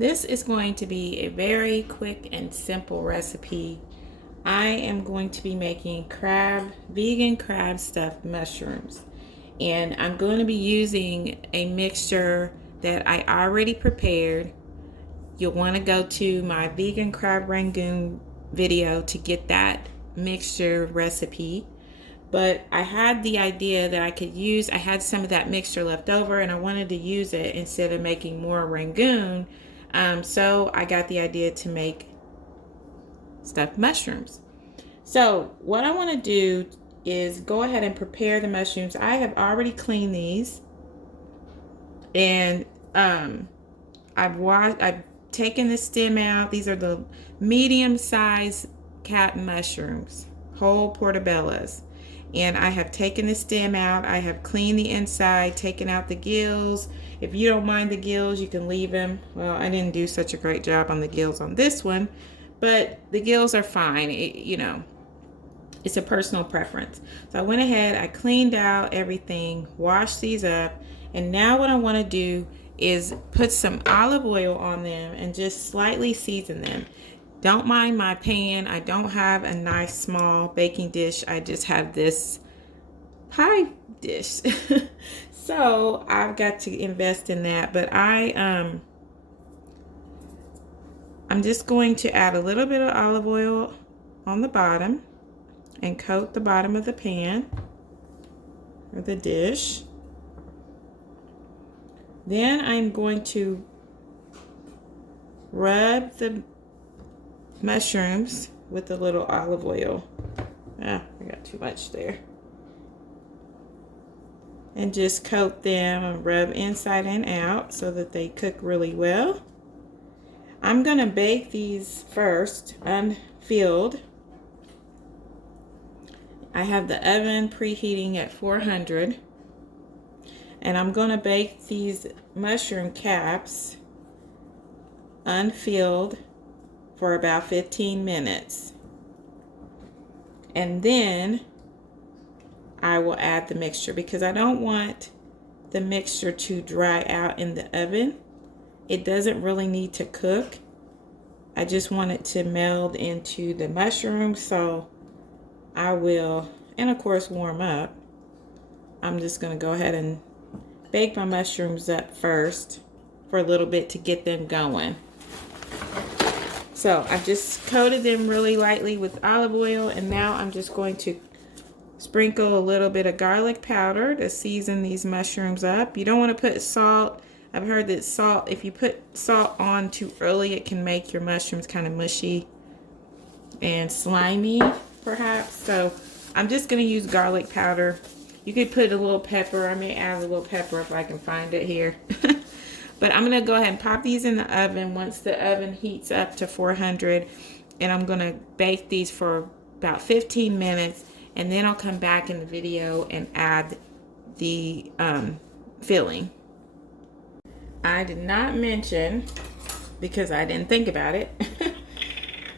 This is going to be a very quick and simple recipe. I am going to be making vegan crab stuffed mushrooms. And I'm going to be using a mixture that I already prepared. You'll want to go to my Vegan Crab Rangoon video to get that mixture recipe. But I had the idea that I had some of that mixture left over and I wanted to use it instead of making more Rangoon. So I got the idea to make stuffed mushrooms. So what I want to do is go ahead and prepare the mushrooms. I have already cleaned these, and I've taken the stem out. These are the medium-sized cat mushrooms, whole portobellos. And I have taken the stem out. I have cleaned the inside, taken out the gills. If you don't mind the gills, you can leave them. Well, I didn't do such a great job on the gills on this one, but the gills are fine. It's a personal preference. So I went ahead, I cleaned out everything, washed these up, and now what I want to do is put some olive oil on them and just slightly season them. Don't mind my pan. I don't have a nice small baking dish. I just have this pie dish. So I've got to invest in that. But I'm just going to add a little bit of olive oil on the bottom and coat the bottom of the pan or the dish. Then I'm going to rub the mushrooms with a little olive oil. I got too much there. And just coat them and rub inside and out so that they cook really well. I'm going to bake these first unfilled. I have the oven preheating at 400. And I'm going to bake these mushroom caps unfilled for about 15 minutes. And then I will add the mixture because I don't want the mixture to dry out in the oven. It doesn't really need to cook. I just want it to meld into the mushrooms, so I will, and of course warm up. I'm just going to go ahead and bake my mushrooms up first for a little bit to get them going. So I've just coated them really lightly with olive oil, and now I'm just going to sprinkle a little bit of garlic powder to season these mushrooms up. You don't want to put salt. I've heard that if you put salt on too early, it can make your mushrooms kind of mushy and slimy, perhaps. So I'm just going to use garlic powder. You could put a little pepper. I may add a little pepper if I can find it here. But I'm going to go ahead and pop these in the oven once the oven heats up to 400. And I'm going to bake these for about 15 minutes. And then I'll come back in the video and add the filling. I did not mention, because I didn't think about it,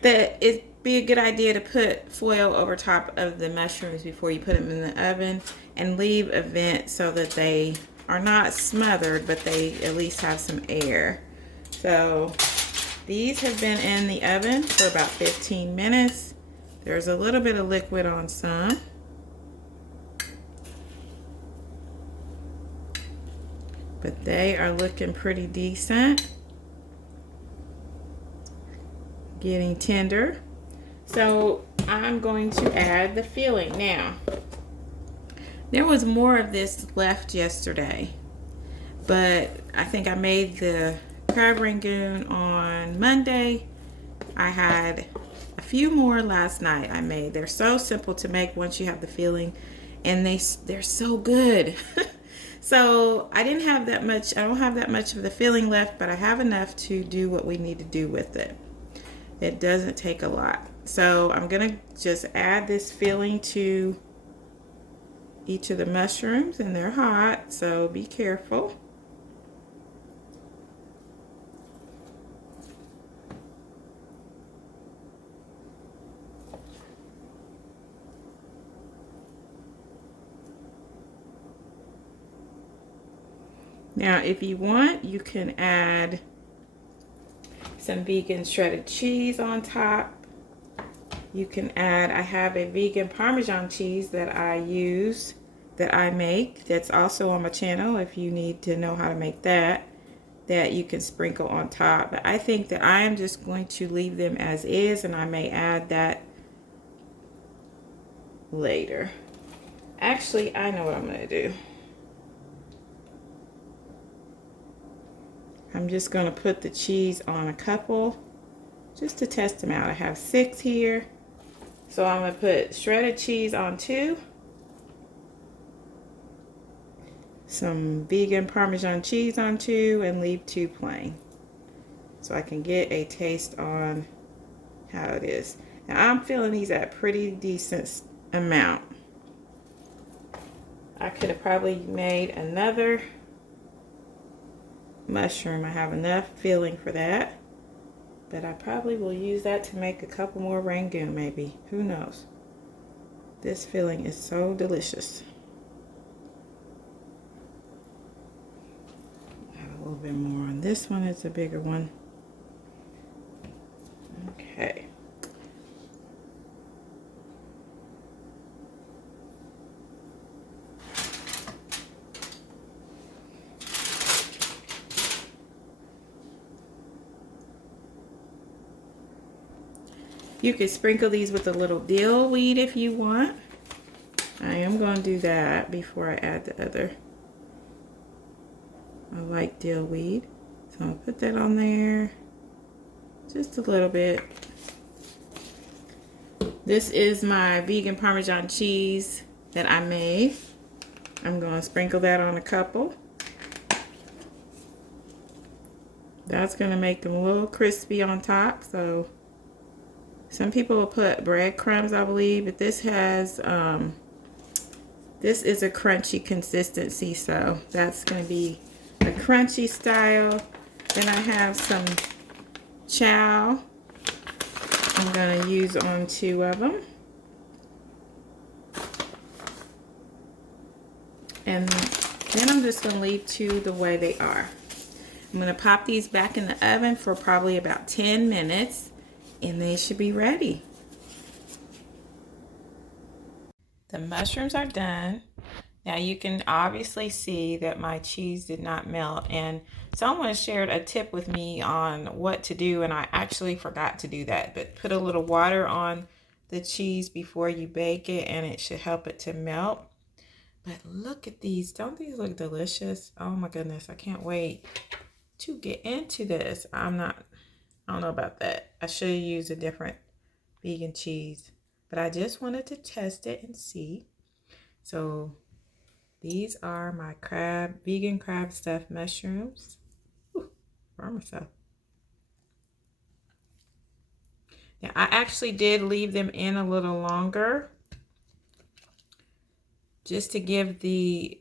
that it'd be a good idea to put foil over top of the mushrooms before you put them in the oven and leave a vent so that they are not smothered, but they at least have some air. So these have been in the oven for about 15 minutes. There's a little bit of liquid on some. But they are looking pretty decent. Getting tender. So I'm going to add the filling now. There was more of this left yesterday, but I think I made the crab rangoon on Monday. I had a few more last night I made. They're so simple to make once you have the filling, and they're so good. So I didn't have that much. I don't have that much of the filling left, but I have enough to do what we need to do with it. It doesn't take a lot. So I'm gonna just add this filling to each of the mushrooms, and they're hot, so be careful. Now, if you want, you can add some vegan shredded cheese on top. You can add, I have a vegan Parmesan cheese that I use, that I make, that's also on my channel if you need to know how to make that you can sprinkle on top. But I think that I am just going to leave them as is, and I may add that later. Actually, I know what I'm going to do. I'm just going to put the cheese on a couple just to test them out. I have 6 here. So I'm going to put shredded cheese on 2. Some vegan Parmesan cheese on 2 and leave 2 plain. So I can get a taste on how it is. Now I'm feeling these at pretty decent amount. I could have probably made another mushroom. I have enough filling for that. But I probably will use that to make a couple more Rangoon maybe. Who knows? This filling is so delicious. Add a little bit more on this one. It's a bigger one. Okay. You could sprinkle these with a little dill weed if you want. I am going to do that before I add the other. I like dill weed. So I'll put that on there. Just a little bit. This is my vegan Parmesan cheese that I made. I'm going to sprinkle that on a couple. That's going to make them a little crispy on top. So some people will put breadcrumbs, I believe, but this has, this is a crunchy consistency, so that's going to be a crunchy style. Then I have some chow I'm going to use on 2 of them. And then I'm just going to leave 2 the way they are. I'm going to pop these back in the oven for probably about 10 minutes. And they should be ready. The mushrooms are done. Now you can obviously see that my cheese did not melt, and someone shared a tip with me on what to do, and I actually forgot to do that. But put a little water on the cheese before you bake it, and it should help it to melt. But look at these. Don't these look delicious? Oh my goodness, I can't wait to get into this. I don't know about that. I should have used a different vegan cheese, but I just wanted to test it and see. So these are my vegan crab stuffed mushrooms. Ooh, burn myself. Now I actually did leave them in a little longer, just to give the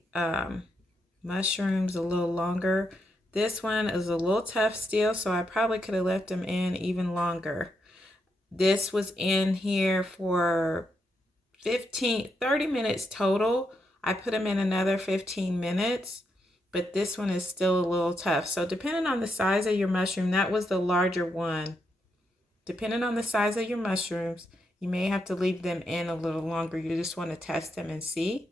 mushrooms a little longer. This one is a little tough still, so I probably could have left them in even longer. This was in here for 30 minutes total. I put them in another 15 minutes, but this one is still a little tough. So depending on the size of your mushroom, that was the larger one. Depending on the size of your mushrooms, you may have to leave them in a little longer. You just want to test them and see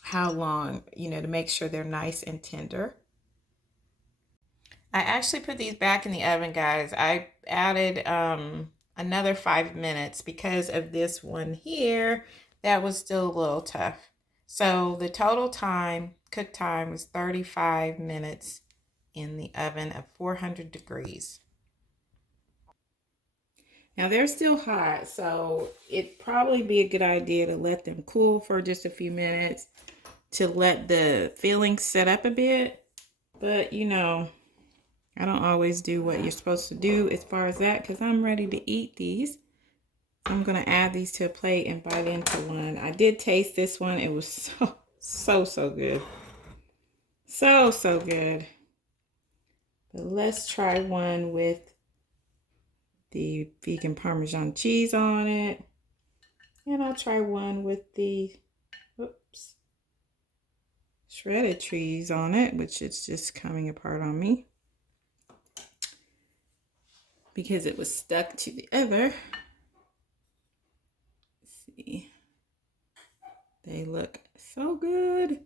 how long, to make sure they're nice and tender. I actually put these back in the oven, guys. I added another 5 minutes because of this one here that was still a little tough. So the total time, cook time, was 35 minutes in the oven at 400 degrees. Now they're still hot, so it'd probably be a good idea to let them cool for just a few minutes to let the filling set up a bit. But I don't always do what you're supposed to do as far as that, because I'm ready to eat these. I'm going to add these to a plate and bite into one. I did taste this one. It was so good. So good. But let's try one with the vegan Parmesan cheese on it. And I'll try one with the shredded cheese on it, which is just coming apart on me. because it was stuck to the other. Let's see. They look so good.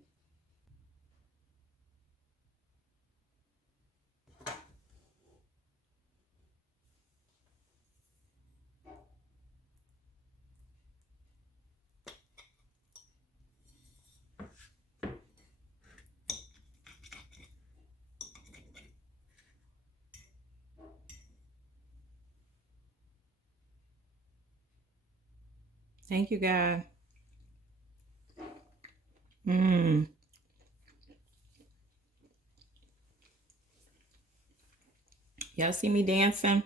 Thank you, God. Y'all see me dancing?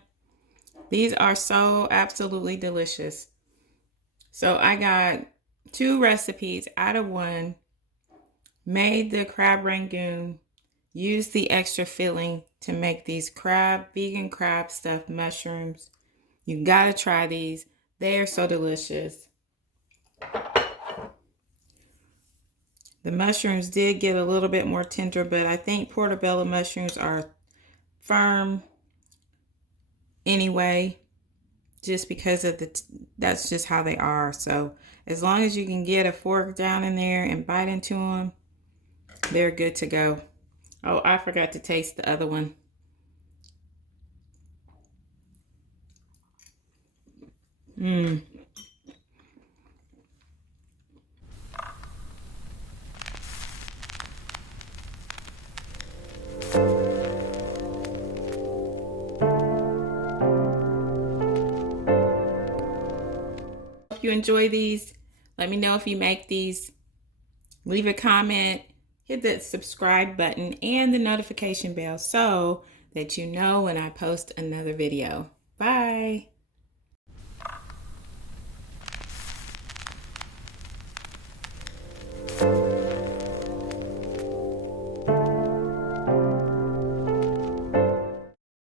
These are so absolutely delicious. So I got 2 recipes out of 1, made the crab rangoon, used the extra filling to make these vegan crab stuffed mushrooms. You gotta try these. They are so delicious. The mushrooms did get a little bit more tender, but I think portobello mushrooms are firm anyway, just because of that's just how they are. So as long as you can get a fork down in there and bite into them, they're good to go. Oh, I forgot to taste the other one. If you enjoy these, let me know if you make these. Leave a comment, hit that subscribe button and the notification bell so that you know when I post another video. Bye.